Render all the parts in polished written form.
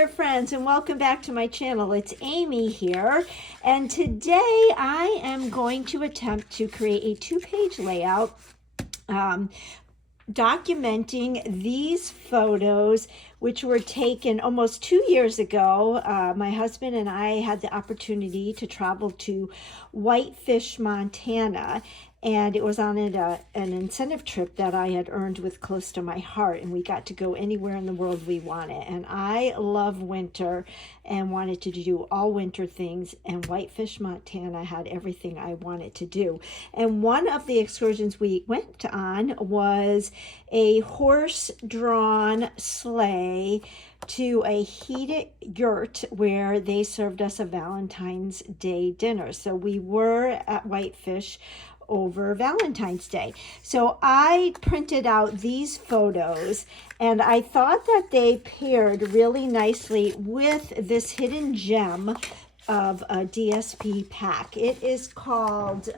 there, friends, and welcome back to my channel. It's Amy here, and today I am going to attempt to create a two-page layout documenting these photos which were taken almost 2 years ago. My husband and I had the opportunity to travel to Whitefish, Montana, and it was on an incentive trip that I had earned with close to my heart, and we got to go anywhere in the world we wanted. And I love winter and wanted to do all winter things, and Whitefish, Montana had everything I wanted to do. And one of the excursions we went on was a horse-drawn sleigh to a heated yurt where they served us a Valentine's Day dinner. So we were at Whitefish over Valentine's Day. So I printed out these photos, and I thought that they paired really nicely with this hidden gem of a DSP pack. It is called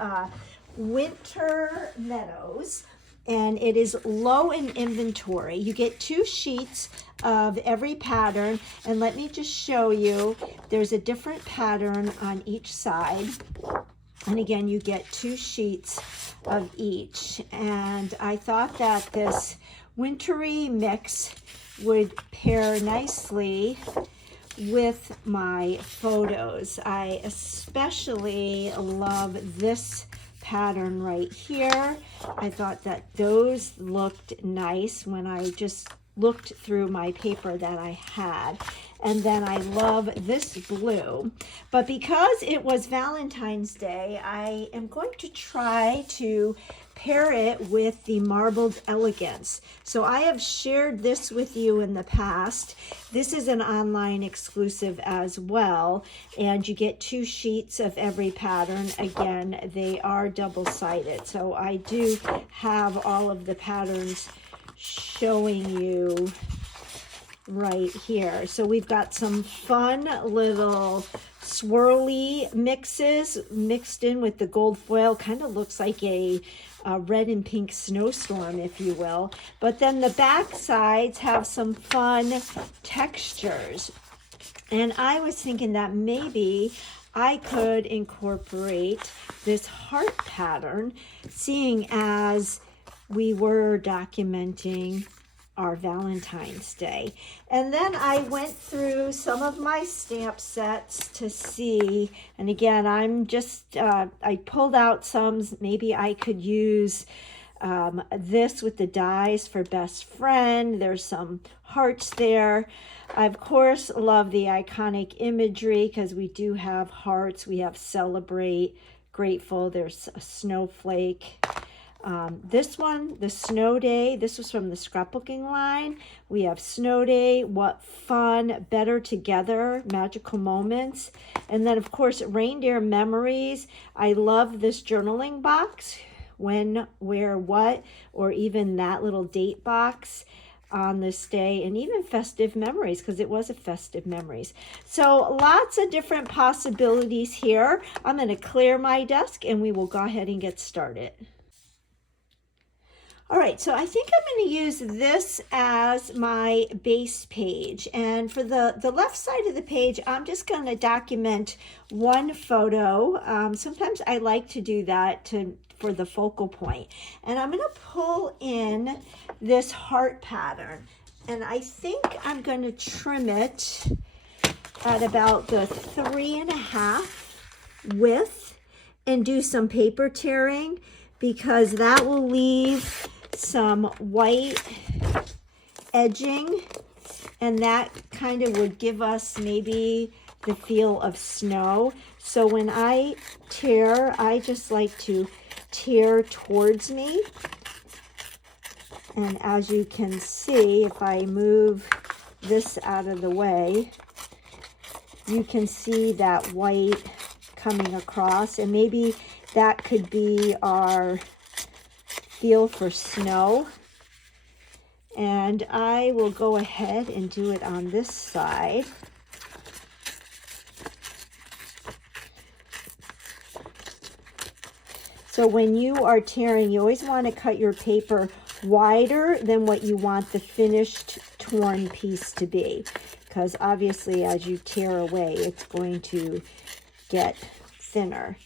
Winter Meadows, and it is low in inventory. You get 2 sheets of every pattern, and let me just show you, there's a different pattern on each side. And again, you get 2 sheets of each. And I thought that this wintry mix would pair nicely with my photos. I especially love this pattern right here. I thought that those looked nice when I just looked through my paper that I had. And then I love this blue. But because it was Valentine's Day, I am going to try to pair it with the Marbled Elegance. So I have shared this with you in the past. This is an online exclusive as well, and you get 2 sheets of every pattern. Again, they are double-sided. So I do have all of the patterns showing you right here. So we've got some fun little swirly mixes mixed in with the gold foil. Kind of looks like a red and pink snowstorm, if you will. But then the back sides have some fun textures. And I was thinking that maybe I could incorporate this heart pattern, seeing as we were documenting our Valentine's Day. And then I went through some of my stamp sets to see, and again, I'm just, I pulled out some, maybe I could use this with the dies for best friend. There's some hearts there. I, of course, love the iconic imagery because we do have hearts. We have celebrate, grateful. There's a snowflake. This one, the snow day, this was from the scrapbooking line. We have snow day, what fun, better together, magical moments. And then, of course, reindeer memories. I love this journaling box, when, where, what, or even that little date box on this day, and even festive memories, because it was a festive memories. So lots of different possibilities here. I'm going to clear my desk and we will go ahead and get started. All right, so I think I'm going to use this as my base page. And for the left side of the page, I'm just going to document one photo. Sometimes I like to do that for the focal point. And I'm going to pull in this heart pattern. And I think I'm going to trim it at about the 3.5 width and do some paper tearing, because that will leave some white edging, and that kind of would give us maybe the feel of snow. So when I tear, I just like to tear towards me. And as you can see, if I move this out of the way, you can see that white coming across, and maybe that could be our feel for snow. And I will go ahead and do it on this side. So when you are tearing, you always want to cut your paper wider than what you want the finished torn piece to be, because obviously as you tear away, it's going to get thinner.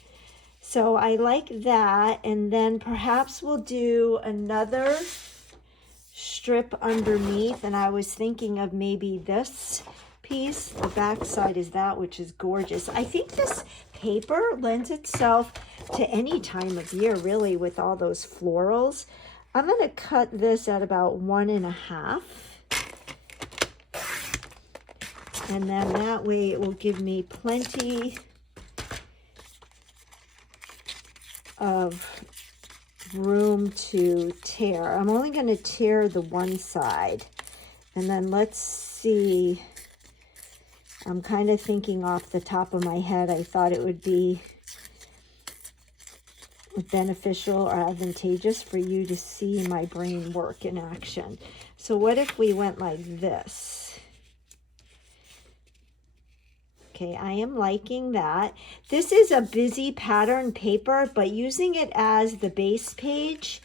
So I like that, and then perhaps we'll do another strip underneath, and I was thinking of maybe this piece. The back side is that, which is gorgeous. I think this paper lends itself to any time of year, really, with all those florals. I'm going to cut this at about 1.5. And then that way it will give me plenty of room to tear. I'm only going to tear the one side. And then let's see. I'm kind of thinking off the top of my head. I thought it would be beneficial or advantageous for you to see my brain work in action. So what if we went like this? Okay, I am liking that. This is a busy pattern paper, but using it as the base page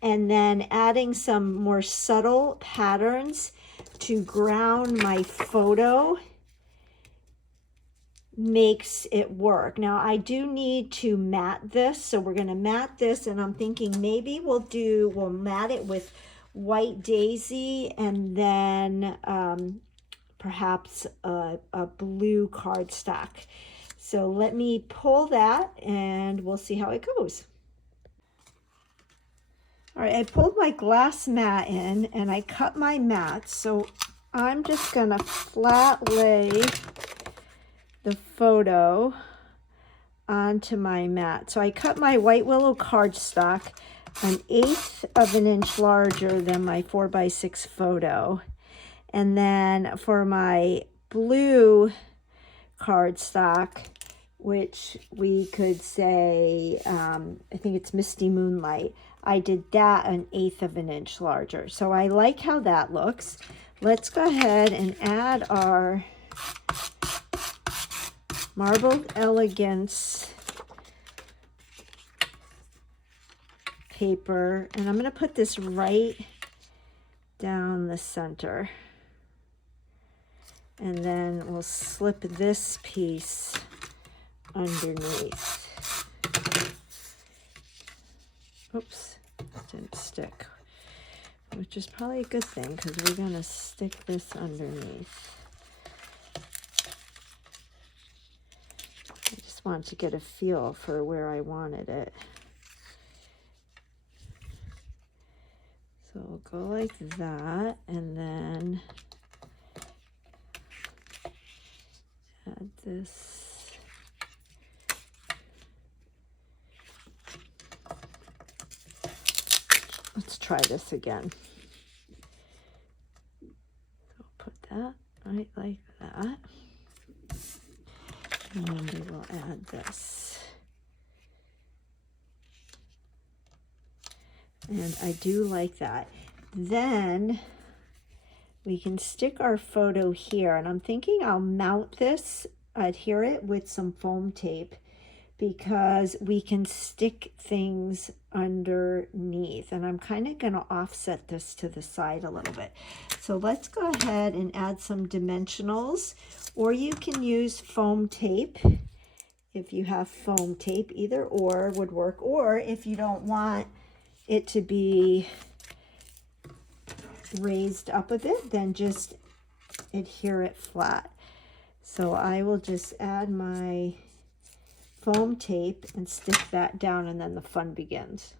and then adding some more subtle patterns to ground my photo makes it work. Now I do need to matte this, so we're going to matte this, and I'm thinking maybe we'll matte it with white daisy and then perhaps a blue cardstock. So let me pull that and we'll see how it goes. All right, I pulled my glass mat in and I cut my mat. So I'm just gonna flat lay the photo onto my mat. So I cut my white willow cardstock 1/8 of an inch larger than my 4x6 photo. And then for my blue cardstock, which we could say, I think it's Misty Moonlight, I did that 1/8 of an inch larger. So I like how that looks. Let's go ahead and add our Marbled Elegance paper. And I'm going to put this right down the center. And then we'll slip this piece underneath. Oops, didn't stick. Which is probably a good thing because we're going to stick this underneath. I just want to get a feel for where I wanted it. So we'll go like that, and then add this. Let's try this again. So put that right like that. And then we will add this. And I do like that. Then we can stick our photo here, and I'm thinking I'll mount this, adhere it with some foam tape, because we can stick things underneath. And I'm kind of going to offset this to the side a little bit. So let's go ahead and add some dimensionals, or you can use foam tape if you have foam tape. Either or would work, or if you don't want it to be raised up a bit, then just adhere it flat. So I will just add my foam tape and stick that down, and then the fun begins.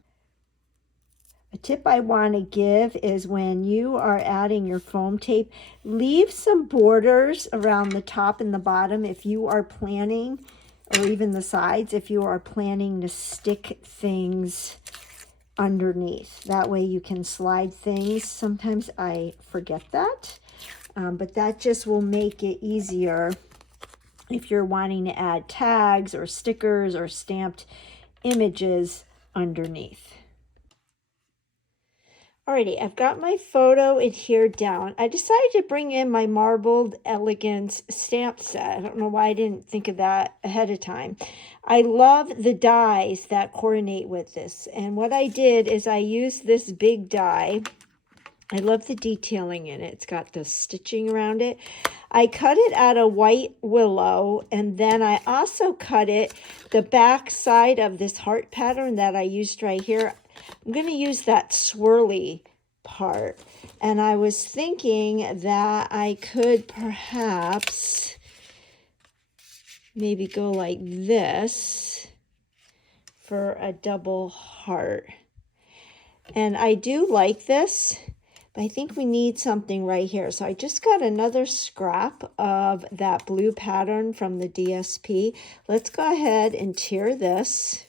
A tip I want to give is when you are adding your foam tape, leave some borders around the top and the bottom if you are planning, or even the sides, if you are planning to stick things underneath. That way you can slide things. Sometimes I forget that, but that just will make it easier if you're wanting to add tags or stickers or stamped images underneath. Alrighty, I've got my photo adhered down. I decided to bring in my Marbled Elegance stamp set. I don't know why I didn't think of that ahead of time. I love the dies that coordinate with this. And what I did is I used this big die I love the detailing in it. It's got the stitching around it. I cut it out of white willow, and then I also cut it the back side of this heart pattern that I used right here. I'm going to use that swirly part. And I was thinking that I could perhaps maybe go like this for a double heart. And I do like this, but I think we need something right here. So I just got another scrap of that blue pattern from the DSP. Let's go ahead and tear this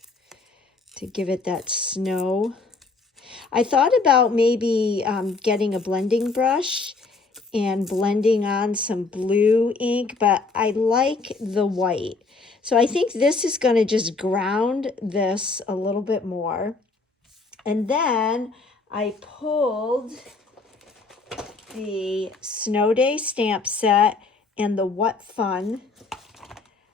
to give it that snow. I thought about maybe getting a blending brush and blending on some blue ink, but I like the white. So I think this is going to just ground this a little bit more. And then I pulled the Snow Day stamp set and the What Fun.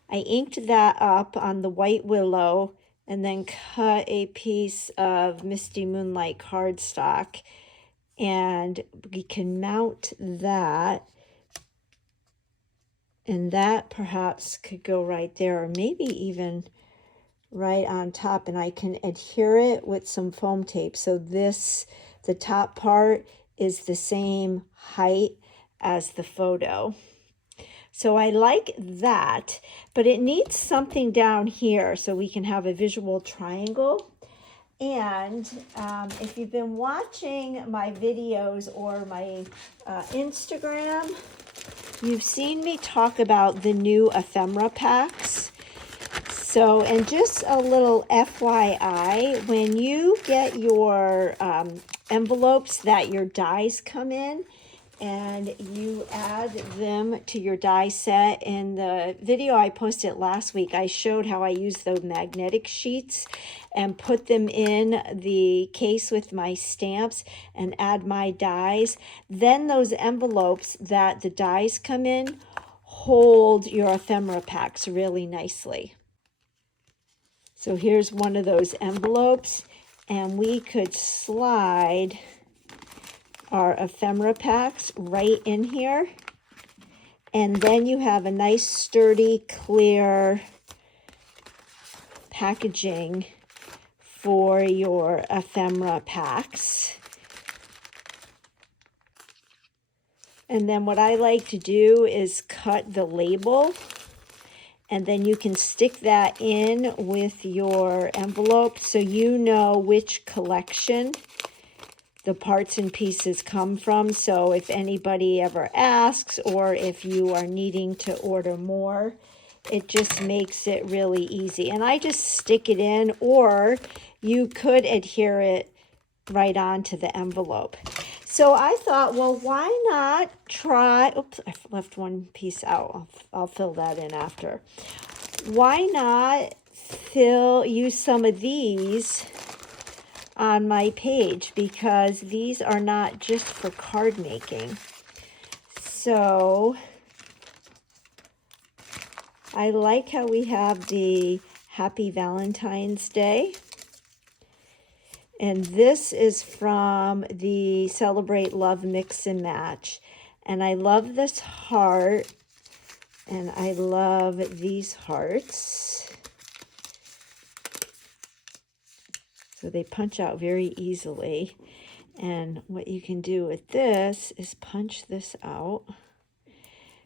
I inked that up on the white willow and then cut a piece of Misty Moonlight cardstock, and we can mount that, and that perhaps could go right there, or maybe even right on top, and I can adhere it with some foam tape. So this, the top part is the same height as the photo. So I like that, but it needs something down here so we can have a visual triangle. And if you've been watching my videos or my Instagram, you've seen me talk about the new ephemera packs. So, and just a little FYI, when you get your envelopes that your dies come in, and you add them to your die set. In the video I posted last week, I showed how I use those magnetic sheets and put them in the case with my stamps and add my dies. Then those envelopes that the dies come in hold your ephemera packs really nicely. So here's one of those envelopes, and we could slide our ephemera packs right in here, and then you have a nice sturdy clear packaging for your ephemera packs. And then what I like to do is cut the label, and then you can stick that in with your envelope so you know which collection the parts and pieces come from. So if anybody ever asks, or if you are needing to order more, it just makes it really easy. And I just stick it in, or you could adhere it right onto the envelope. So I thought, well, why not try, oops, I left one piece out. I'll fill that in after. Why not use some of these on my page, because these are not just for card making. So I like how we have the Happy Valentine's Day. And this is from the Celebrate Love Mix and Match. And I love this heart, and I love these hearts. So they punch out very easily. And what you can do with this is punch this out.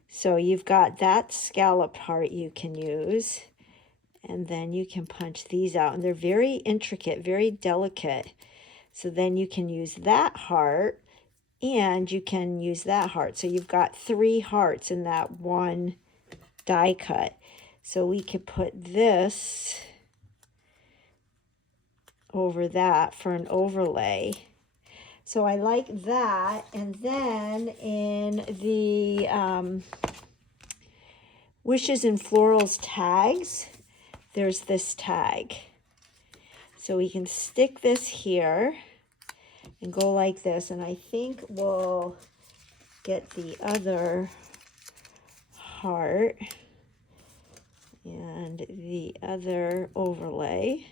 So you've got that scallop heart you can use. And then you can punch these out. And they're very intricate, very delicate. So then you can use that heart, and you can use that heart. So you've got 3 hearts in that one die cut. So we could put this over that for an overlay. So I like that. And then in the Wishes and Florals tags, there's this tag. So we can stick this here and go like this. And I think we'll get the other heart and the other overlay.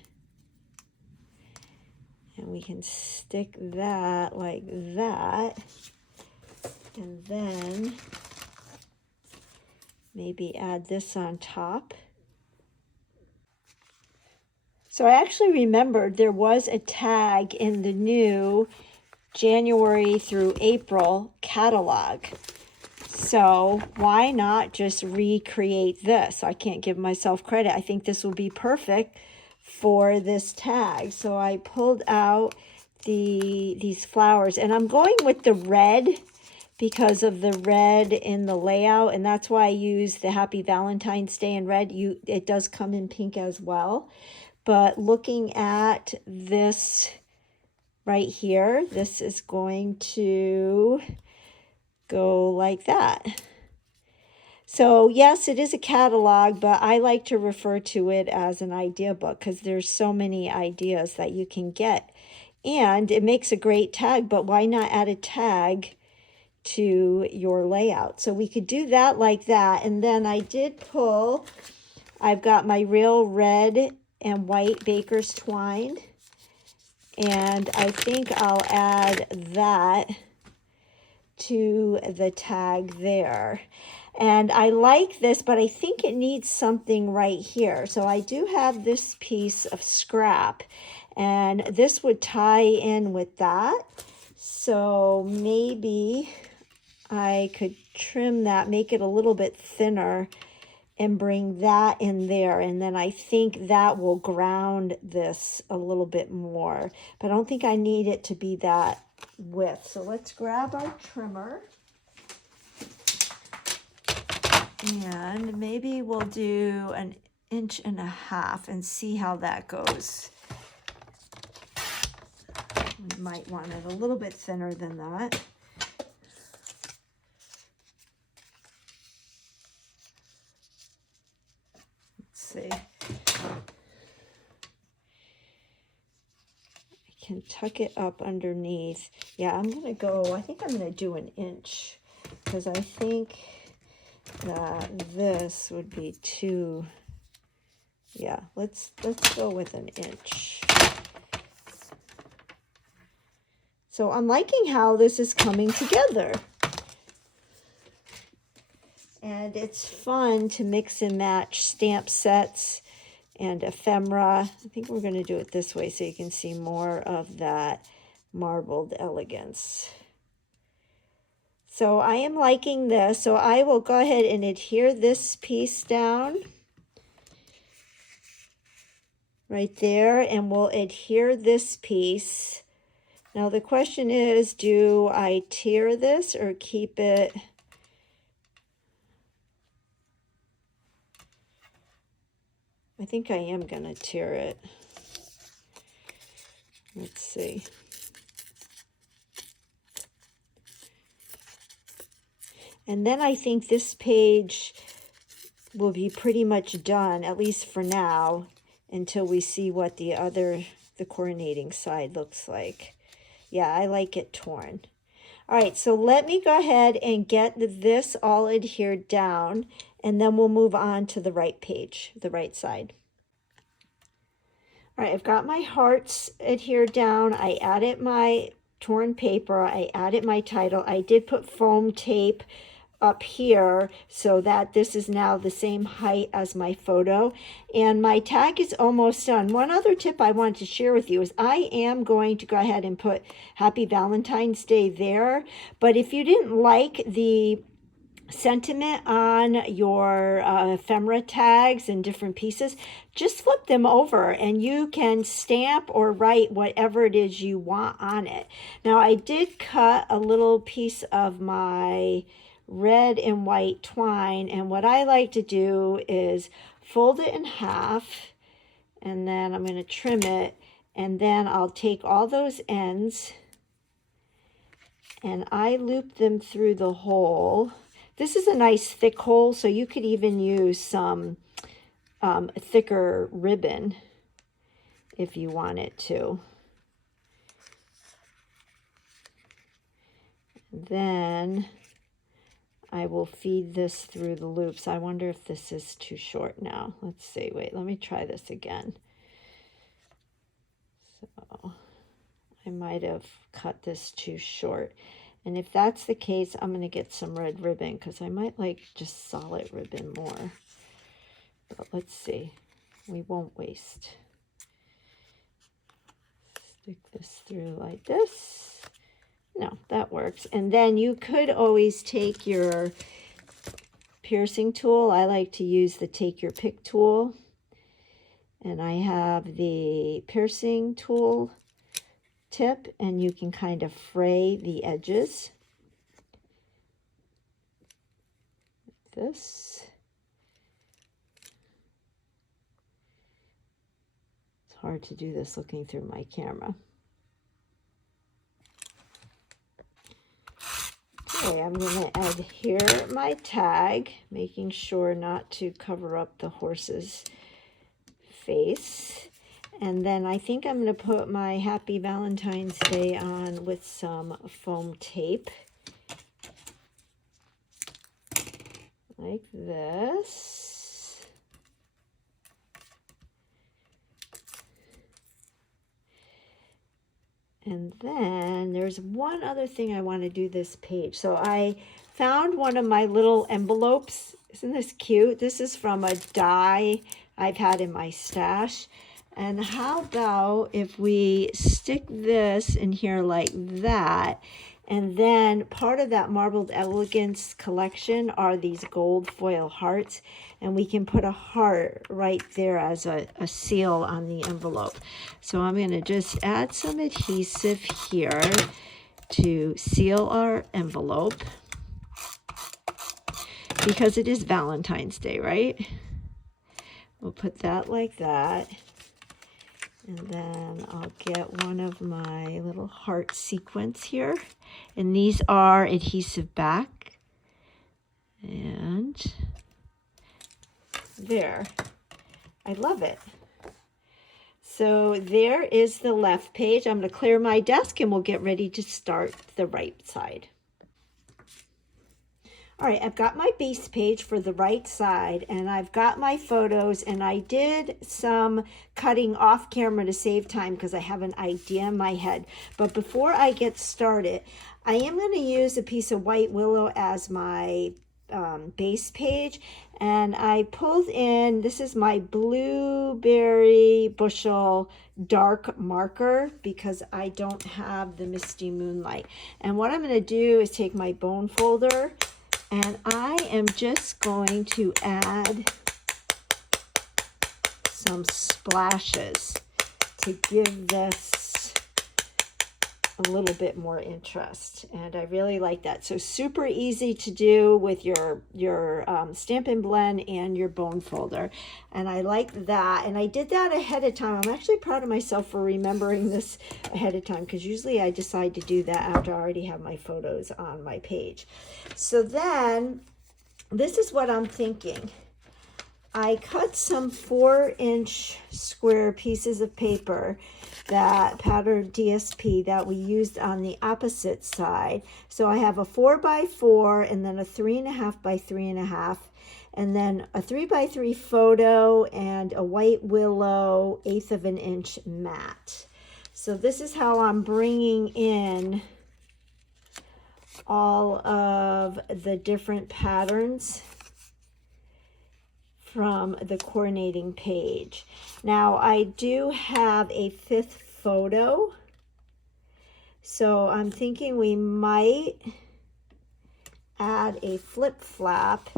And we can stick that like that. And then maybe add this on top. So I actually remembered there was a tag in the new January through April catalog. So why not just recreate this? I can't give myself credit. I think this will be perfect for this tag. So I pulled out these flowers, and I'm going with the red because of the red in the layout, and that's why I use the Happy Valentine's Day in red. It does come in pink as well. But looking at this right here, this is going to go like that. So yes, it is a catalog, but I like to refer to it as an idea book because there's so many ideas that you can get. And it makes a great tag, but why not add a tag to your layout? So we could do that like that. And then I've got my real red and white baker's twine. And I think I'll add that to the tag there. And I like this, but I think it needs something right here. So I do have this piece of scrap, and this would tie in with that. So maybe I could trim that, make it a little bit thinner, and bring that in there. And then I think that will ground this a little bit more. But I don't think I need it to be that width. So let's grab our trimmer. And maybe we'll do 1.5 inches and see how that goes. We might want it a little bit thinner than that. Let's see. I can tuck it up underneath. Yeah, I think I'm going to do 1 inch because I think that this would be too, yeah, let's go with 1 inch. So I'm liking how this is coming together. And it's fun to mix and match stamp sets and ephemera. I think we're going to do it this way so you can see more of that marbled elegance. So I am liking this. So I will go ahead and adhere this piece down right there, and we'll adhere this piece. Now the question is, do I tear this or keep it? I think I am going to tear it. Let's see. And then I think this page will be pretty much done, at least for now, until we see what the coordinating side looks like. Yeah, I like it torn. All right, so let me go ahead and get this all adhered down, and then we'll move on to the right page, the right side. All right, I've got my hearts adhered down. I added my torn paper. I added my title. I did put foam tape up here so that this is now the same height as my photo, and my tag is almost done. One other tip I wanted to share with you is I am going to go ahead and put Happy Valentine's Day there, but if you didn't like the sentiment on your ephemera tags and different pieces, just flip them over and you can stamp or write whatever it is you want on it. Now I did cut a little piece of my red and white twine, and what I like to do is fold it in half, and then I'm going to trim it, and then I'll take all those ends and I loop them through the hole. This is a nice thick hole, so you could even use some thicker ribbon if you wanted to. Then I will feed this through the loops. I wonder if this is too short now. Let's see. Wait, let me try this again. So I might have cut this too short. And if that's the case, I'm going to get some red ribbon because I might like just solid ribbon more. But let's see. We won't waste. Stick this through like this. No, that works. And then you could always take your piercing tool. I like to use the take your pick tool. And I have the piercing tool tip, and you can kind of fray the edges. Like this. It's hard to do this looking through my camera. Okay, I'm going to adhere my tag, making sure not to cover up the horse's face. And then I think I'm going to put my Happy Valentine's Day on with some foam tape. Like this. And then there's one other thing I want to do this page. So I found one of my little envelopes. Isn't this cute? This is from a die I've had in my stash. And how about if we stick this in here like that, and then part of that Marbled Elegance collection are these gold foil hearts, and we can put a heart right there as a seal on the envelope. So I'm going to just add some adhesive here to seal our envelope, because it is Valentine's Day, right? We'll put that like that. And then I'll get one of my little heart sequins here. And these are adhesive back. And there. I love it. So there is the left page. I'm going to clear my desk and we'll get ready to start the right side. All right, I've got my base page for the right side, and I've got my photos, and I did some cutting off camera to save time because I have an idea in my head. But before I get started, I am going to use a piece of white willow as my base page, and I pulled in, this is my blueberry bushel dark marker because I don't have the Misty Moonlight. And what I'm going to do is take my bone folder, and I am just going to add some splashes to give this a little bit more interest. And I really like that. So super easy to do with your Stampin' Blend and your bone folder. And I like that. And I did that ahead of time. I'm actually proud of myself for remembering this ahead of time, because usually I decide to do that after I already have my photos on my page. So then this is what I'm thinking. I cut some 4-inch square pieces of paper, that pattern DSP that we used on the opposite side. So I have a 4x4 and then a 3.5 by 3.5, and then a 3x3 photo and a white willow 1/8 of an inch mat. So this is how I'm bringing in all of the different patterns from the coordinating page. Now I do have a 5th photo, so I'm thinking we might add a flip flap,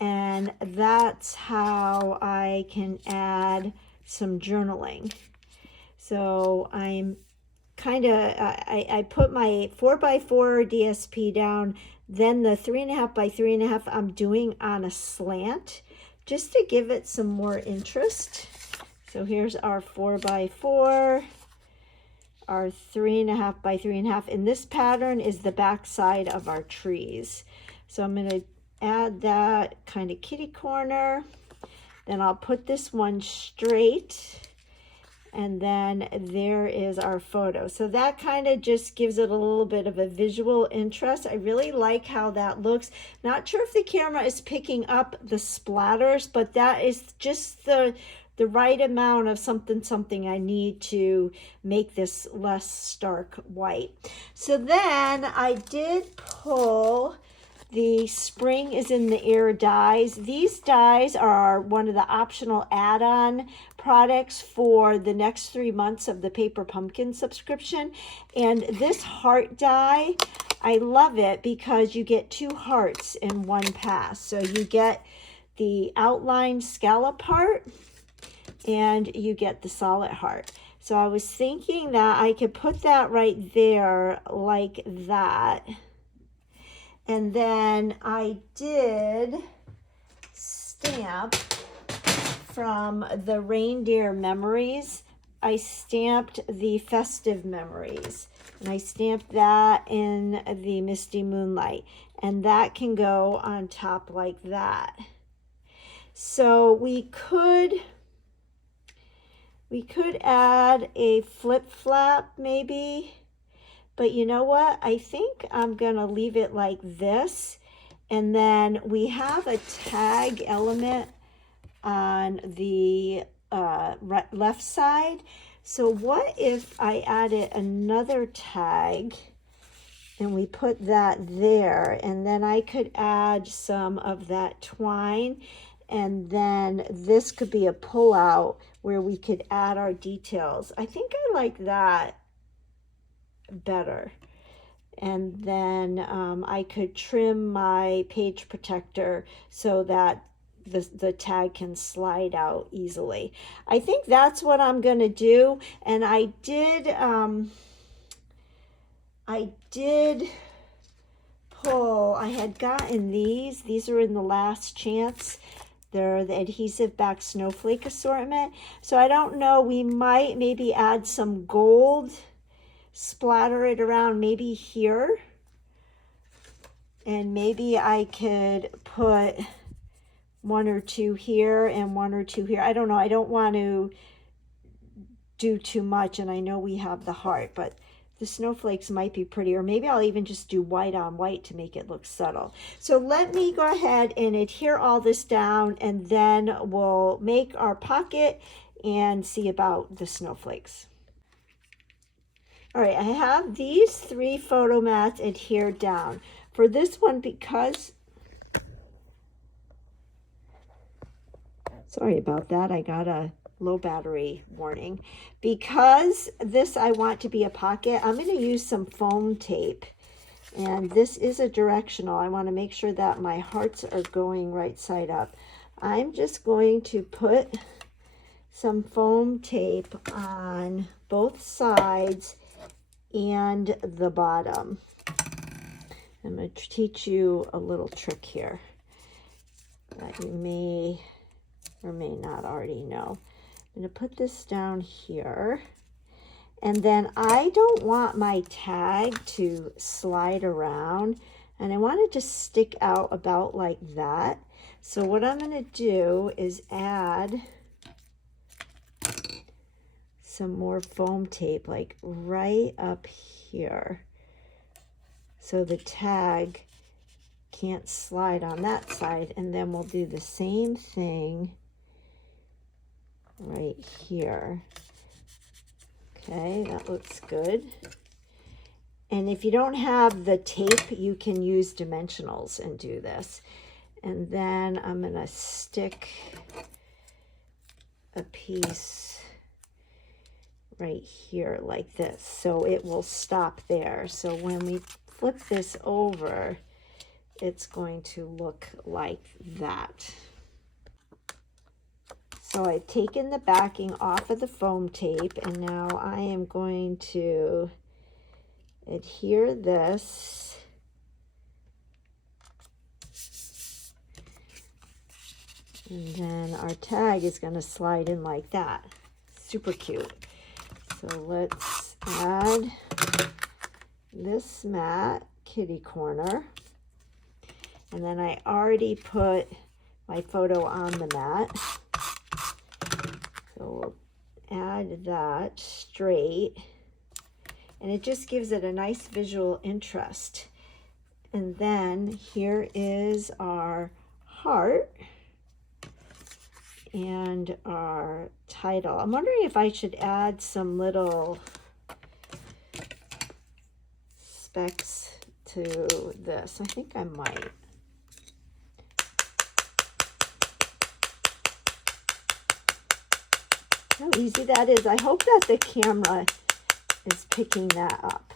and that's how I can add some journaling. So I'm kind of, I put my 4x4 DSP down, then the 3.5 by 3.5 I'm doing on a slant, just to give it some more interest. So here's our 4x4, our 3.5 by 3.5, and this pattern is the back side of our trees. So I'm going to add that kind of kitty corner. Then I'll put this one straight, and then there is our photo. So that kind of just gives it a little bit of a visual interest. I really like how that looks. Not sure if the camera is picking up the splatters, but that is just the the right amount of something I need to make this less stark white. So then I did pull the Spring is in the Air dies. These dies are one of the optional add-on products for the next 3 months of the Paper Pumpkin subscription. And this heart die, I love it because you get 2 hearts in one pass. So you get the outline scallop heart and you get the solid heart. So I was thinking that I could put that right there like that. And then I did stamp from the Reindeer Memories. I stamped the Festive Memories. And I stamped that in the Misty Moonlight. And that can go on top like that. So we could add a flip flap maybe. But you know what? I think I'm gonna leave it like this. And then we have a tag element on the left side. So what if I added another tag and we put that there, and then I could add some of that twine, and then this could be a pull-out where we could add our details. I think I like that better. And then I could trim my page protector so that the tag can slide out easily. I think that's what I'm going to do. And I did pull, I had gotten these are in the Last Chance. They're the adhesive back snowflake assortment. So I don't know, we might maybe add some gold, splatter it around maybe here, and maybe I could put 1 or 2 here and 1 or 2 here. I don't know, I don't want to do too much, and I know we have the heart, but the snowflakes might be pretty, or maybe I'll even just do white on white to make it look subtle. So let me go ahead and adhere all this down, and then we'll make our pocket and see about the snowflakes. All right, I have these 3 photo mats adhered down. For this one, because, sorry about that, I got a low battery warning. Because this I want to be a pocket, I'm going to use some foam tape. And this is a directional. I want to make sure that my hearts are going right side up. I'm just going to put some foam tape on both sides and the bottom. I'm going to teach you a little trick here that you may or may not already know. I'm going to put this down here, and then I don't want my tag to slide around, and I want it to stick out about like that. So what I'm going to do is add some more foam tape like right up here so the tag can't slide on that side, and then we'll do the same thing right here. Okay, that looks good. And if you don't have the tape, you can use dimensionals and do this. And then I'm going to stick a piece right here like this, so it will stop there. So when we flip this over, it's going to look like that. So I've taken the backing off of the foam tape, and now I am going to adhere this and then our tag is going to slide in like that. Super cute. So let's add this mat, kitty corner, and then I already put my photo on the mat. So we'll add that straight, and it just gives it a nice visual interest. And then here is our heart, and our title. I'm wondering if I should add some little specs to this. I think I might. How easy that is. I hope that the camera is picking that up.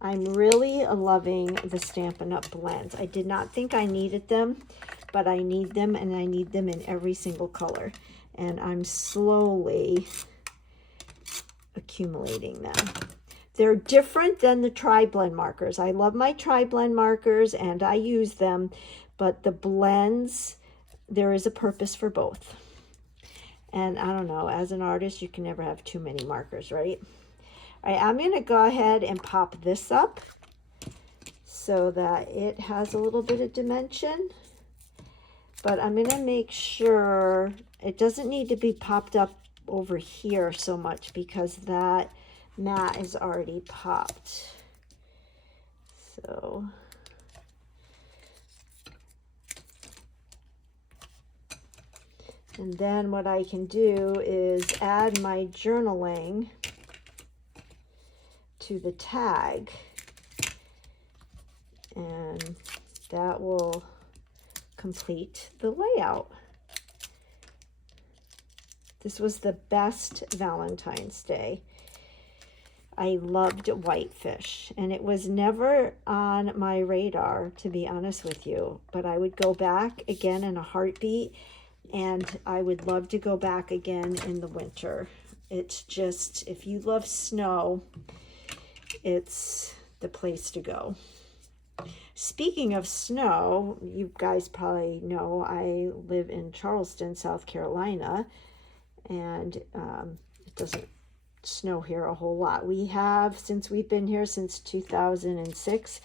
I'm really loving the Stampin' Up! Blends. I did not think I needed them, but I need them, and I need them in every single color. And I'm slowly accumulating them. They're different than the tri-blend markers. I love my tri-blend markers, and I use them, but the blends, there is a purpose for both. And I don't know, as an artist, you can never have too many markers, right? All right, I'm going to go ahead and pop this up so that it has a little bit of dimension. But I'm going to make sure it doesn't need to be popped up over here so much because that mat is already popped. So and then what I can do is add my journaling to the tag, and that will complete the layout. This was the best Valentine's Day. I loved Whitefish, and it was never on my radar, to be honest with you, but I would go back again in a heartbeat, and I would love to go back again in the winter. It's just, if you love snow, it's the place to go. Speaking of snow, you guys probably know I live in Charleston, South Carolina, and it doesn't snow here a whole lot. We have, since we've been here since 2006,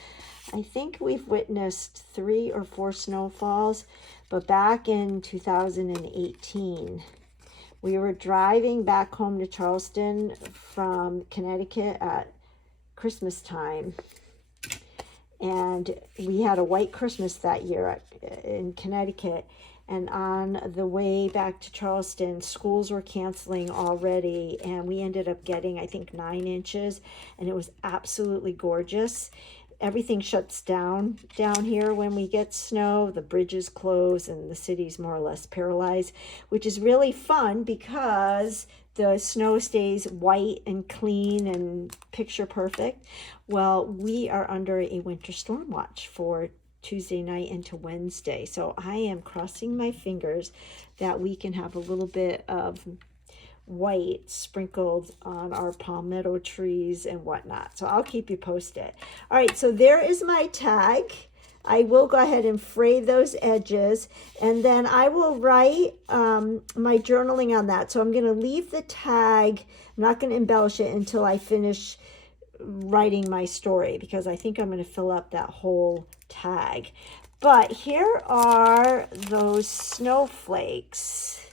I think we've witnessed 3 or 4 snowfalls, but back in 2018, we were driving back home to Charleston from Connecticut at Christmas time, and we had a white Christmas that year in Connecticut, and on the way back to Charleston, schools were canceling already, and we ended up getting, I think, 9 inches, and it was absolutely gorgeous. Everything shuts down here when we get snow. The bridges close, and the city's more or less paralyzed, which is really fun because the snow stays white and clean and picture perfect. Well, we are under a winter storm watch for Tuesday night into Wednesday. So I am crossing my fingers that we can have a little bit of white sprinkled on our palmetto trees and whatnot. So I'll keep you posted. All right, so there is my tag. I will go ahead and fray those edges, and then I will write my journaling on that. So I'm going to leave the tag. I'm not going to embellish it until I finish writing my story, because I think I'm going to fill up that whole tag. But here are those snowflakes.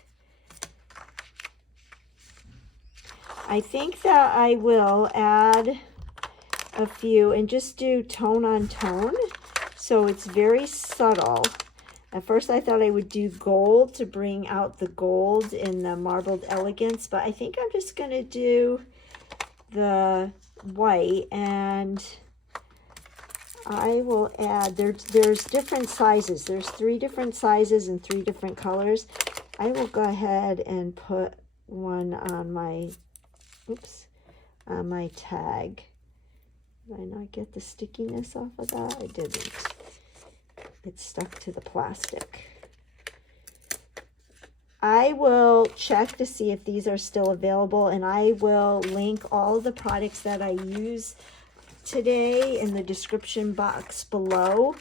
I think that I will add a few and just do tone on tone, so it's very subtle. At first I thought I would do gold to bring out the gold in the marbled elegance, but I think I'm just going to do the white, and I will add, there's different sizes. There's 3 different sizes and 3 different colors. I will go ahead and put one on my, on my tag. Did I not get the stickiness off of that? I didn't. It's stuck to the plastic. I will check to see if these are still available, and I will link all the products that I use today in the description box below.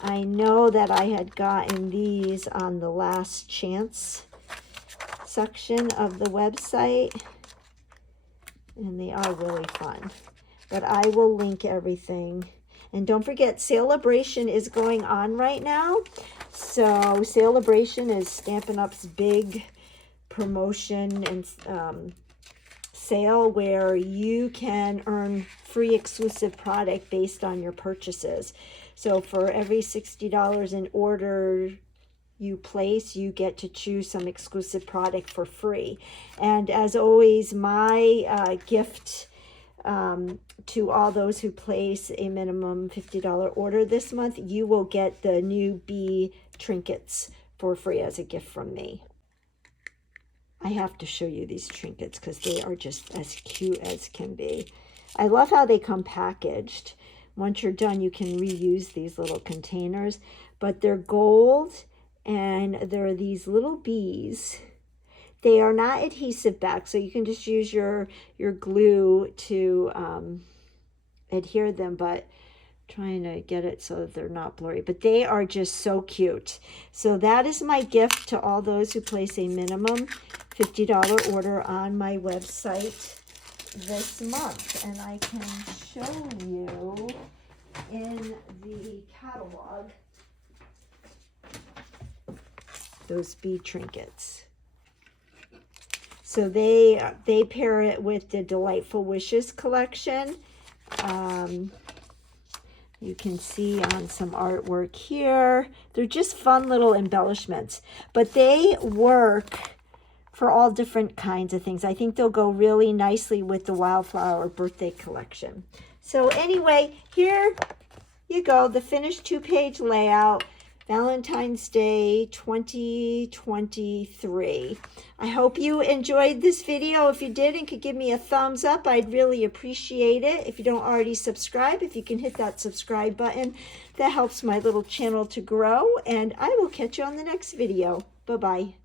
I know that I had gotten these on the last chance section of the website, and they are really fun. But I will link everything. And don't forget, Celebration is going on right now. So Celebration is Stampin' Up's big promotion and sale where you can earn free exclusive product based on your purchases. So for every $60 in order you place, you get to choose some exclusive product for free. And as always, my gift to all those who place a minimum $50 order this month, you will get the new bee trinkets for free as a gift from me. I have to show you these trinkets because they are just as cute as can be. I love how they come packaged. Once you're done, you can reuse these little containers, but they're gold and they're these little bees. They are not adhesive back, so you can just use your glue to adhere them, but trying to get it so that they're not blurry. But they are just so cute. So that is my gift to all those who place a minimum $50 order on my website this month. And I can show you in the catalog those bee trinkets. So they pair it with the Delightful Wishes collection. You can see on some artwork here. They're just fun little embellishments, but they work for all different kinds of things. I think they'll go really nicely with the Wildflower birthday collection. So anyway, here you go, the finished 2-page layout. Valentine's Day 2023. I hope you enjoyed this video. If you did and could give me a thumbs up, I'd really appreciate it. If you don't already subscribe, if you can hit that subscribe button, that helps my little channel to grow. And I will catch you on the next video. Bye-bye.